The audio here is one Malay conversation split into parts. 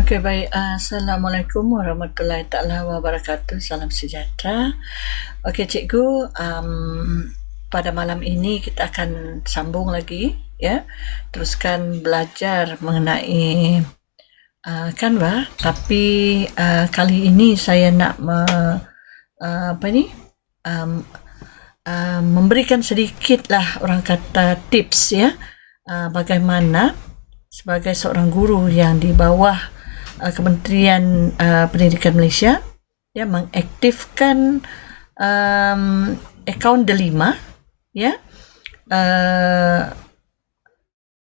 Okey, baik. Assalamualaikum warahmatullahi taala wabarakatuh. Salam sejahtera. Okey, cikgu, pada malam ini kita akan sambung lagi, ya. Teruskan belajar mengenai Canva, tapi kali ini saya nak memberikan sedikitlah orang kata tips, ya, bagaimana sebagai seorang guru yang di bawah Kementerian Pendidikan Malaysia, ya, mengaktifkan akaun Delima, ya.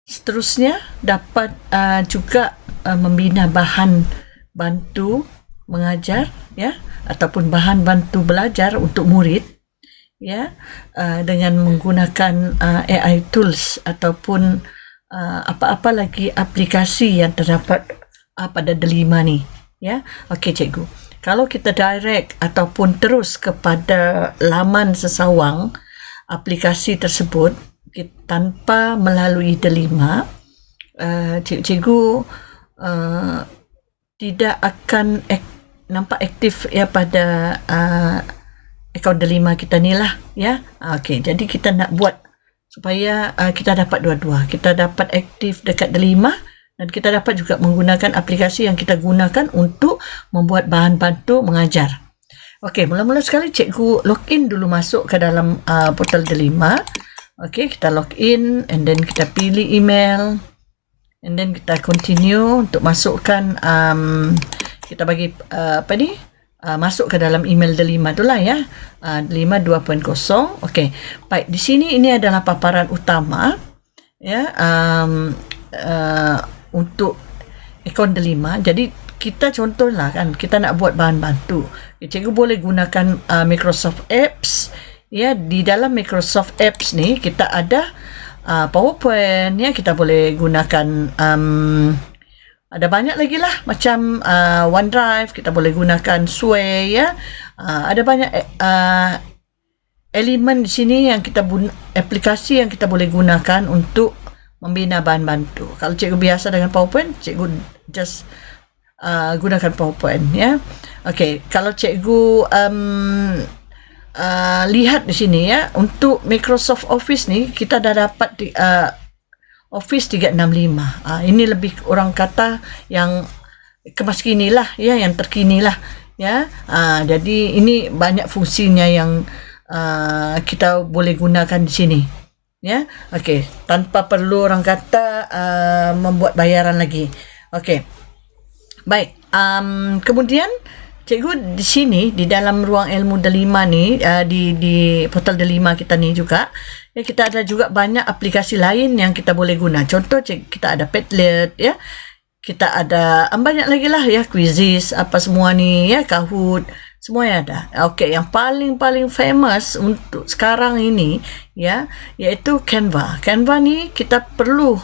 Seterusnya dapat juga membina bahan bantu mengajar, ya, ataupun bahan bantu belajar untuk murid, ya, dengan menggunakan AI tools ataupun apa-apa lagi aplikasi yang terdapat pada Delima ni, ya. Okey, cikgu. Kalau kita direct ataupun terus kepada laman sesawang aplikasi tersebut tanpa melalui Delima, cikgu tidak akan nampak aktif, ya, pada akaun Delima kita ni lah, ya. Okey, jadi kita nak buat supaya kita dapat dua-dua. Kita dapat aktif dekat Delima dan kita dapat juga menggunakan aplikasi yang kita gunakan untuk membuat bahan bantu mengajar. Okey, mula-mula sekali cikgu login dulu masuk ke dalam portal Delima. Okey, kita login and then kita pilih email and then kita continue untuk masukkan kita bagi masuk ke dalam email Delima itulah, ya. Delima 2.0. Okey. Baik, di sini ini adalah paparan utama, ya, untuk akaun Delima. Jadi kita contohlah kan, kita nak buat bahan bantu. Cikgu boleh gunakan Microsoft Apps, ya. Di dalam Microsoft Apps ni kita ada PowerPoint, ya. Kita boleh gunakan ada banyak lagi lah, macam OneDrive, kita boleh gunakan Sway, ya. Ada banyak elemen di sini yang kita aplikasi yang kita boleh gunakan untuk membina bahan bantu. Kalau cikgu biasa dengan PowerPoint, cikgu just gunakan PowerPoint, ya. Okey, kalau cikgu lihat di sini, ya, untuk Microsoft Office ni kita dah dapat Office 365. Ini lebih orang kata yang kemaskini lah, ya, yang terkini lah, ya. Jadi ini banyak fungsinya yang kita boleh gunakan di sini, ya. Okey, tanpa perlu orang kata membuat bayaran lagi. Okey. Baik, kemudian cikgu di sini di dalam ruang ilmu Delima ni, di portal Delima kita ni juga, ya, kita ada juga banyak aplikasi lain yang kita boleh guna. Contoh kita ada Padlet, ya. Kita ada banyak lagi lah, ya, Quizzes, apa semua ni, ya, Kahoot, semua yang ada. Okey, yang paling famous untuk sekarang ini, ya, iaitu Canva. Canva ni kita perlu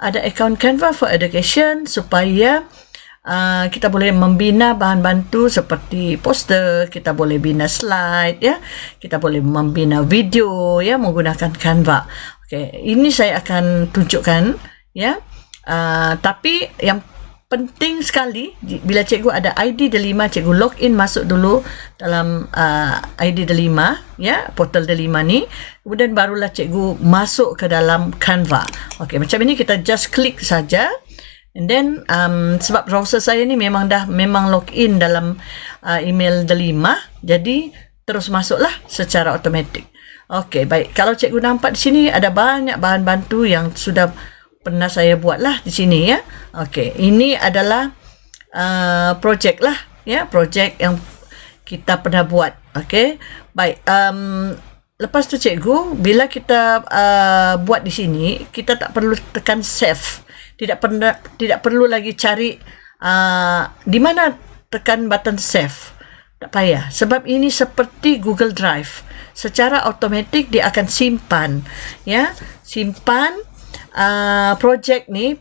ada akaun Canva for Education supaya kita boleh membina bahan bantu seperti poster, kita boleh bina slide, ya, kita boleh membina video, ya, menggunakan Canva. Okey, ini saya akan tunjukkan, ya. Tapi yang penting sekali, bila cikgu ada ID Delima, cikgu login masuk dulu dalam ID Delima, ya, portal Delima ni. Kemudian barulah cikgu masuk ke dalam Canva. Okey, macam ini kita just klik saja. And then sebab browser saya ni memang login dalam email Delima, jadi terus masuklah secara automatik. Okey, baik. Kalau cikgu nampak di sini ada banyak bahan bantu yang sudah pernah saya buatlah di sini, ya. Okey, ini adalah projek lah, ya, projek yang kita pernah buat. Okey, baik. Lepas tu cikgu, bila kita buat di sini, kita tak perlu tekan save. Tidak perlu lagi cari di mana tekan button save. Tak payah. Sebab ini seperti Google Drive. Secara automatik dia akan simpan, ya. Simpan projek ni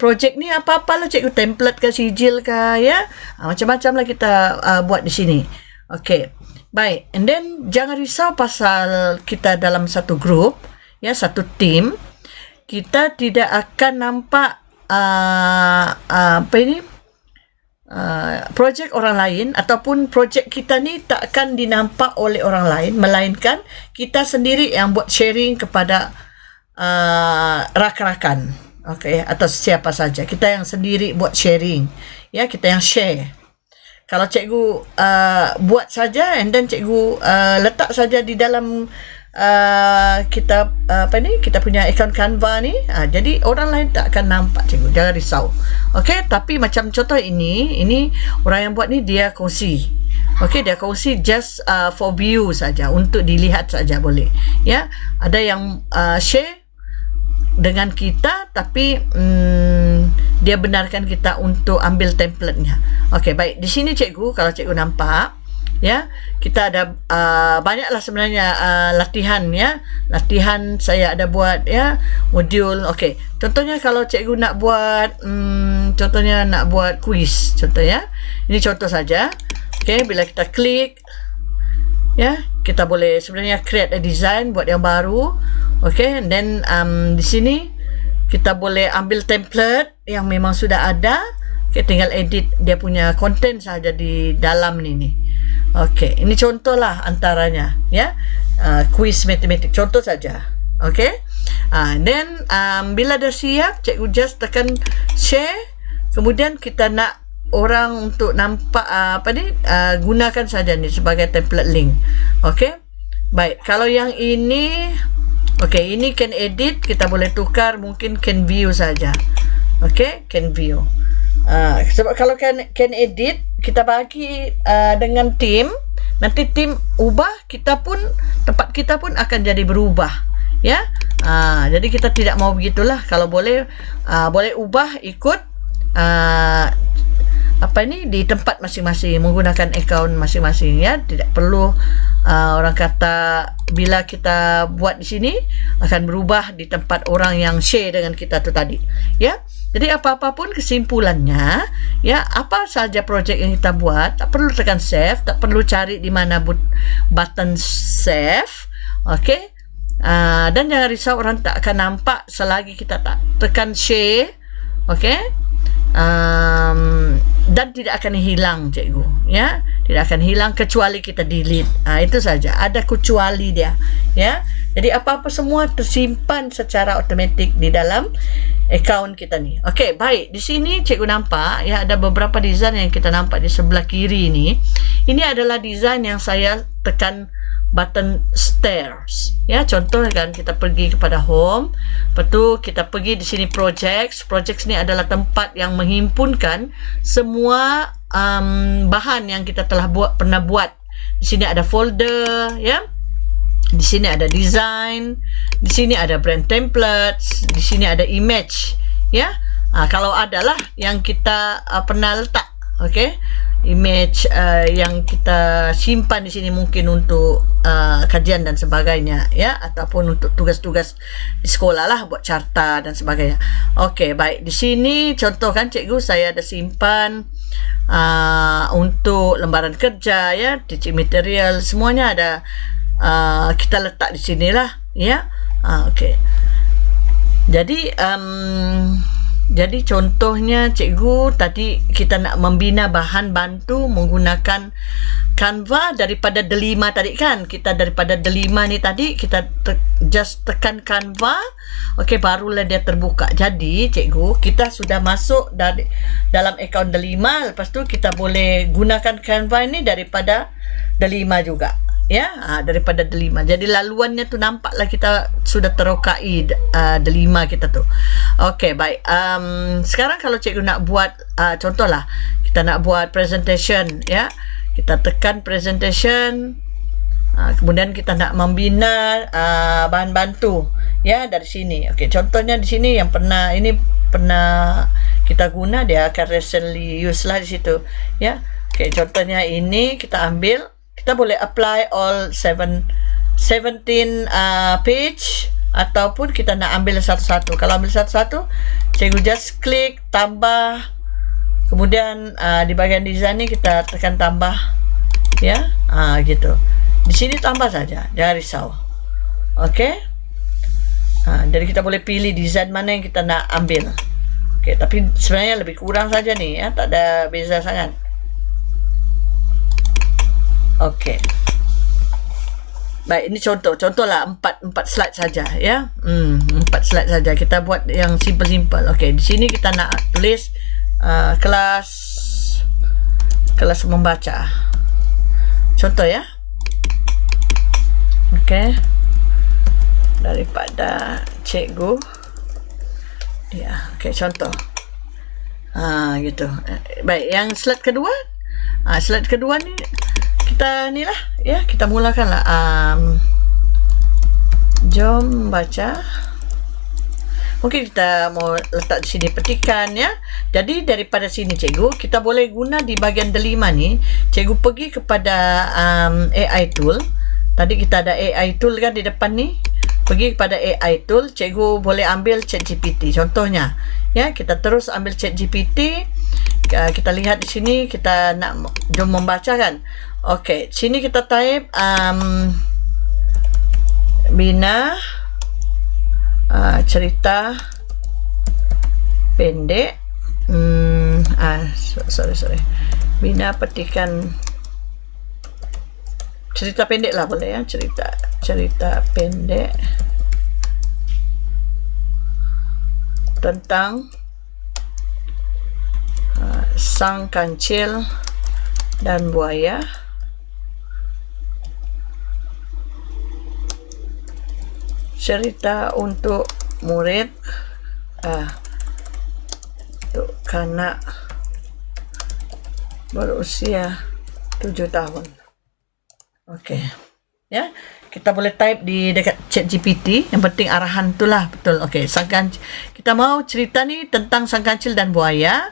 apa-apalah cikgu, template ke, sijil ke, ya. Macam-macam lah kita buat di sini. Okey. Baik. And then jangan risau pasal kita dalam satu grup, ya, satu tim. Kita tidak akan nampak projek orang lain ataupun projek kita ni takkan dinampak oleh orang lain, melainkan kita sendiri yang buat sharing kepada rakan-rakan, okey, atau siapa saja. Kita yang sendiri buat sharing, ya, kita yang share. Kalau cikgu buat saja and then cikgu letak saja di dalam kita kita punya akaun Canva ni, jadi orang lain tak akan nampak cikgu, jangan risau. Okey, tapi macam contoh ini orang yang buat ni dia kongsi. Okey, dia kongsi just for view saja, untuk dilihat saja boleh. Ya, ada yang share dengan kita tapi dia benarkan kita untuk ambil template-nya. Okey, baik. Di sini cikgu, kalau cikgu nampak, ya, kita ada banyaklah sebenarnya latihan, ya. Latihan saya ada buat, ya, modul. Okey, contohnya kalau cikgu nak buat contohnya nak buat kuis, contohnya. Ini contoh saja. Okey, bila kita klik, ya, kita boleh sebenarnya create a design, buat yang baru. Okey, and then di sini kita boleh ambil template yang memang sudah ada. Okay, tinggal edit dia punya konten saja di dalam ni. Okey, ini contohlah antaranya, ya. Kuis matematik, contoh saja. Okey. Then bila dah siap, cikgu just tekan share. Kemudian kita nak orang untuk nampak gunakan saja ni sebagai template link. Okey. Baik, kalau yang ini, okey, ini can edit, kita boleh tukar, mungkin can view saja. Okey, can view. Sebab kalau can edit, kita bagi dengan tim, nanti tim ubah, tempat kita pun akan jadi berubah, ya. Jadi kita tidak mau begitulah. Kalau boleh boleh ubah ikut di tempat masing-masing, menggunakan akaun masing-masing, ya. Tidak perlu orang kata bila kita buat di sini akan berubah di tempat orang yang share dengan kita tu tadi, ya. Jadi apa-apa pun kesimpulannya, ya, apa saja projek yang kita buat, tak perlu tekan save, tak perlu cari di mana button save. Okey. Dan jangan risau, orang tak akan nampak selagi kita tak tekan share. Okey. Dan tidak akan hilang, cikgu, ya. Tidak akan hilang kecuali kita delete. Itu saja, ada kecuali dia, ya. Jadi apa-apa semua tersimpan secara automatik di dalam akaun kita ni. Okey, baik. Di sini cikgu nampak, ya, ada beberapa desain yang kita nampak di sebelah kiri ni. Ini adalah desain yang saya tekan button stairs, ya. Contoh kan, kita pergi kepada home, lepas tu kita pergi di sini projects. Projects ni adalah tempat yang menghimpunkan semua bahan yang kita telah pernah buat. Di sini ada folder, ya. Di sini ada design, di sini ada brand templates, di sini ada image, ya. Kalau adalah yang kita pernah letak, okey, image yang kita simpan di sini mungkin untuk kajian dan sebagainya, ya, ataupun untuk tugas-tugas di sekolah lah, buat carta dan sebagainya. Okey, baik. Di sini contoh kan, cikgu, saya ada simpan untuk lembaran kerja, ya, teaching material, semuanya ada. Kita letak di sinilah, ya. Okey. Jadi contohnya, cikgu, tadi kita nak membina bahan bantu menggunakan Canva daripada delima tadi kan. Kita daripada delima ni tadi, kita just tekan Canva. Okey, barulah dia terbuka. Jadi cikgu, kita sudah masuk dalam akaun delima. Lepas tu kita boleh gunakan Canva ini daripada delima juga, ya, daripada delima. Jadi laluannya tu nampaklah kita sudah terokai delima kita tu. Okey, baik. Sekarang kalau cikgu nak buat contohlah, kita nak buat presentation, ya. Kita tekan presentation, kemudian kita nak membina bahan bantu, ya, dari sini. Okey, contohnya di sini yang pernah kita guna, dia akan recently use lah di situ, ya. Okey, contohnya ini kita ambil. Kita boleh apply all 17 page, ataupun kita nak ambil satu-satu. Kalau ambil satu-satu, cikgu just klik tambah, kemudian di bahagian design ni kita tekan tambah, ya, gitu. Di sini tambah saja, jangan risau. Okey. Jadi kita boleh pilih design mana yang kita nak ambil. Okey, tapi sebenarnya lebih kurang saja nih ya, tak ada beza sangat. Okey. Baik, ini contohlah empat slide saja ya. 4 slide saja. Kita buat yang simple-simple. Okey, di sini kita nak tulis kelas membaca. Contoh ya. Okey. Daripada cikgu. Ya, okey, contoh. Gitu. Baik, yang slide kedua. Slide kedua ni kita ni lah ya, kita mulakanlah. Jom baca. Mungkin kita mau letak di sini petikan ya. Jadi daripada sini cikgu, kita boleh guna di bahagian delima ni. Cikgu pergi kepada AI tool. Tadi kita ada AI tool kan di depan ni. Pergi kepada AI tool, cikgu boleh ambil ChatGPT contohnya. Ya, kita terus ambil ChatGPT. Kita lihat di sini, kita nak jom membaca kan. Okey, sini kita type Bina cerita pendek. Sorry. Bina petikan cerita pendek lah boleh ya, cerita pendek tentang sang kancil dan buaya. Cerita untuk murid, untuk kanak berusia 7 tahun. Okey. Ya, kita boleh type di dekat ChatGPT, yang penting arahan itulah betul. Okey, kita mau cerita ni tentang sang kancil dan buaya.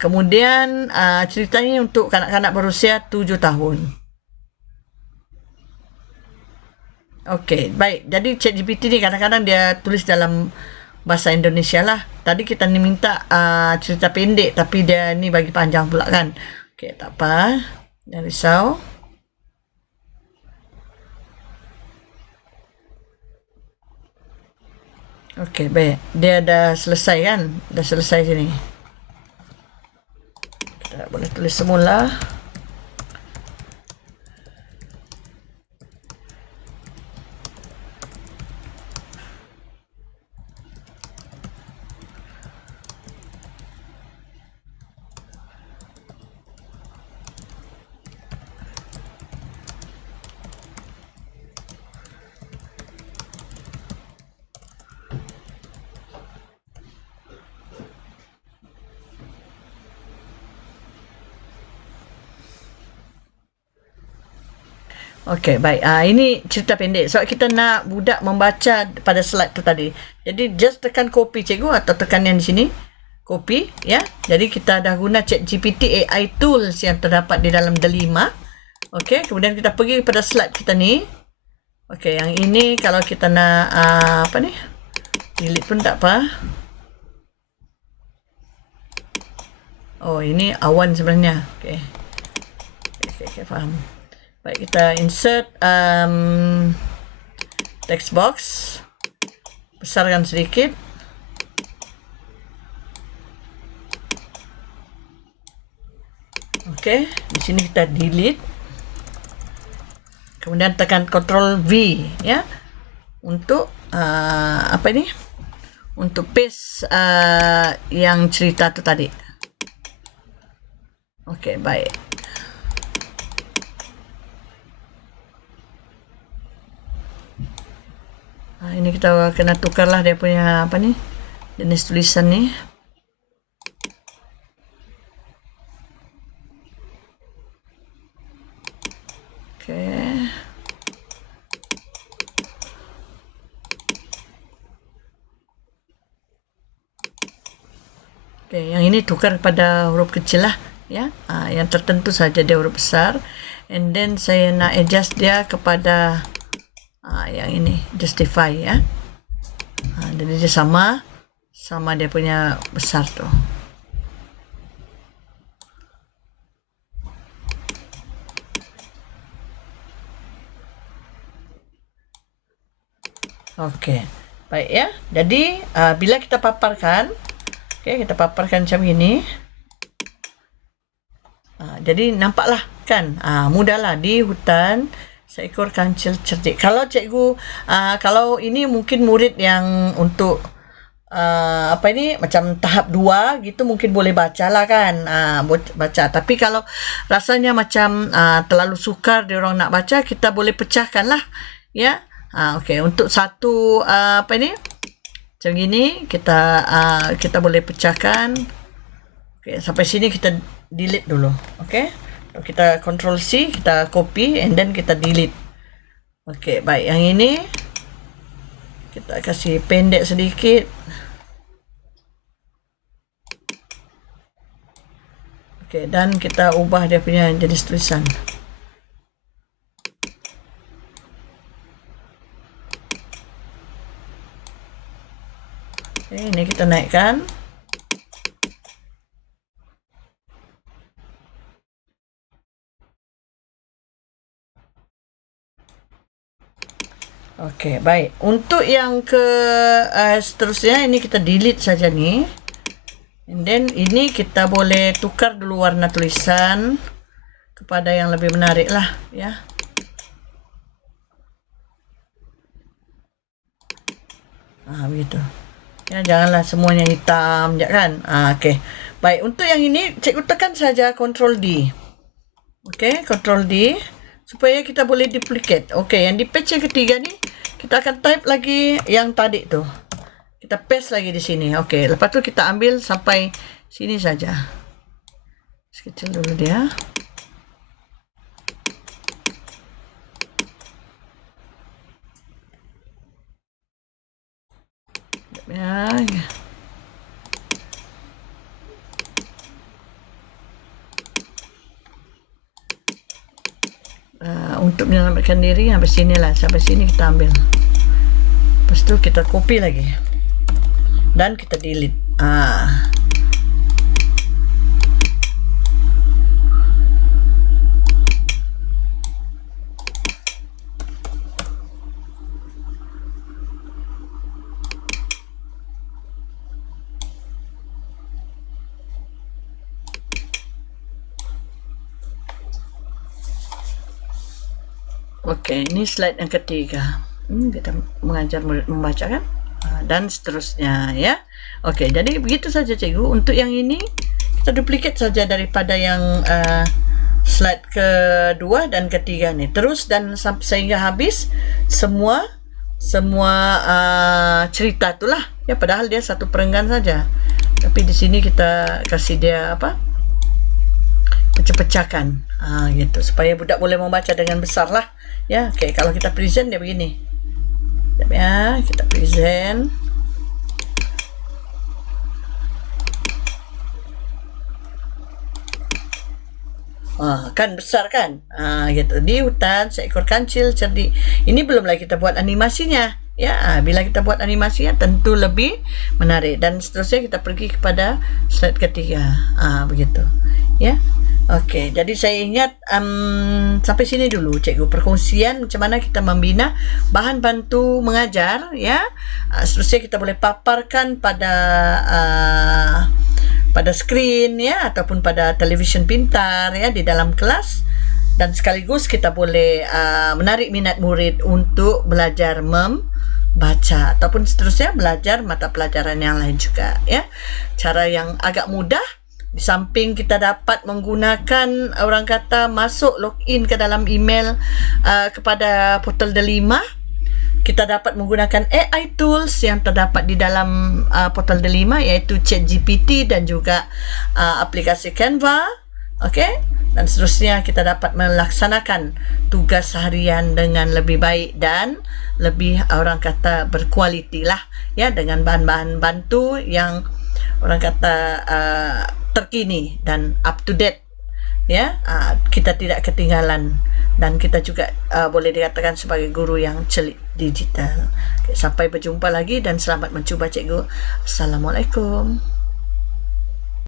Kemudian cerita ni untuk kanak-kanak berusia 7 tahun. Okey, baik. Jadi ChatGPT ni kadang-kadang dia tulis dalam bahasa Indonesia lah. Tadi kita ni minta cerita pendek, tapi dia ni bagi panjang pula kan. Okey, tak apa. Jangan risau. Okey, baik. Dia dah selesai kan? Dah selesai sini. Kita boleh tulis semula. Okey, baik. Ini cerita pendek. Sebab kita nak budak membaca pada slide tu tadi. Jadi just tekan copy cikgu atau tekan yang di sini. Copy ya. Jadi kita dah guna ChatGPT AI tools yang terdapat di dalam delima. Okey, kemudian kita pergi kepada slide kita ni. Okey, yang ini kalau kita nak apa ni? Delete pun tak apa. Oh, ini awan sebenarnya. Okey. Okey, faham. Baik, kita insert text box. Besarkan sedikit. Okey, di sini kita delete. Kemudian tekan Ctrl V ya. Untuk apa ini? Untuk paste yang cerita tu tadi. Okey, baik. Ini kita kena tukarlah dia punya apa ni, jenis tulisan ni. Okey. Okey, yang ini tukar kepada huruf kecil lah ya. Yang tertentu saja dia huruf besar. And then saya nak adjust dia kepada yang ini justify ya. Jadi dia sama dia punya besar tu. Okey, baik ya. Jadi bila kita paparkan, Okey, kita paparkan macam ini. Jadi nampaklah kan, mudahlah di hutan seekor kancil cerdik. Kalau cikgu, kalau ini mungkin murid yang untuk apa ini macam tahap 2 gitu mungkin boleh bacalah kan, baca. Tapi kalau rasanya macam terlalu sukar dia orang nak baca, kita boleh pecahkanlah ya. Okey, untuk satu apa ini macam gini kita boleh pecahkan. Okey, sampai sini kita delete dulu. Okey. Kita control C, kita copy and then kita delete. Okey, baik. Yang ini kita kasih pendek sedikit. Okey, dan kita ubah dia punya jenis tulisan. Okey, ini kita naikkan. Okey, baik. Untuk yang seterusnya ini kita delete saja ni. And then ini kita boleh tukar dulu warna tulisan kepada yang lebih menarik lah ya. Begitu. Ya, janganlah semuanya hitam je kan. Okey. Baik, untuk yang ini cikgu tekan saja Ctrl D. Okey, Ctrl D supaya kita boleh duplicate. Okey, yang di page yang ketiga ni kita akan type lagi yang tadi tu. Kita paste lagi di sini. Okey, lepas tu kita ambil sampai sini saja. Kecil dulu dia. Ya. Untuk menyelamatkan diri sampai sini lah, sampai sini kita ambil. Lepas tu kita copy lagi dan kita delete. Okey, ini slide yang ketiga. Kita mengajar murid membaca kan, dan seterusnya ya. Okey, jadi begitu saja cikgu. Untuk yang ini kita duplicate saja daripada yang slide kedua dan ketiga ni. Terus dan sehingga habis semua cerita itulah ya, padahal dia satu perenggan saja. Tapi di sini kita kasih dia apa? Pecah-pecahkan. Gitu supaya budak boleh membaca dengan besar lah ya. Okey, kalau kita present dia begini. Sekejap ya, kita present. Kan besar kan, gitu. Di hutan seekor kancil cerdik. Ini belum lagi kita buat animasinya ya. Bila kita buat animasinya tentu lebih menarik. Dan seterusnya kita pergi kepada slide ketiga. Begitu ya. Okey, jadi saya ingat sampai sini dulu cikgu perkongsian macam mana kita membina bahan bantu mengajar ya. Seterusnya kita boleh paparkan pada skrin ya, ataupun pada televisyen pintar ya di dalam kelas, dan sekaligus kita boleh menarik minat murid untuk belajar membaca ataupun seterusnya belajar mata pelajaran yang lain juga ya. Cara yang agak mudah. Di samping kita dapat menggunakan orang kata masuk login ke dalam email kepada portal Delima, kita dapat menggunakan AI tools yang terdapat di dalam portal Delima iaitu ChatGPT dan juga aplikasi Canva. Okey, dan seterusnya kita dapat melaksanakan tugas harian dengan lebih baik dan lebih orang kata berkualiti lah ya, dengan bahan-bahan bantu yang orang kata terkini dan up to date ya. Kita tidak ketinggalan dan kita juga boleh dikatakan sebagai guru yang celik digital. Sampai berjumpa lagi dan selamat mencuba cikgu. Assalamualaikum.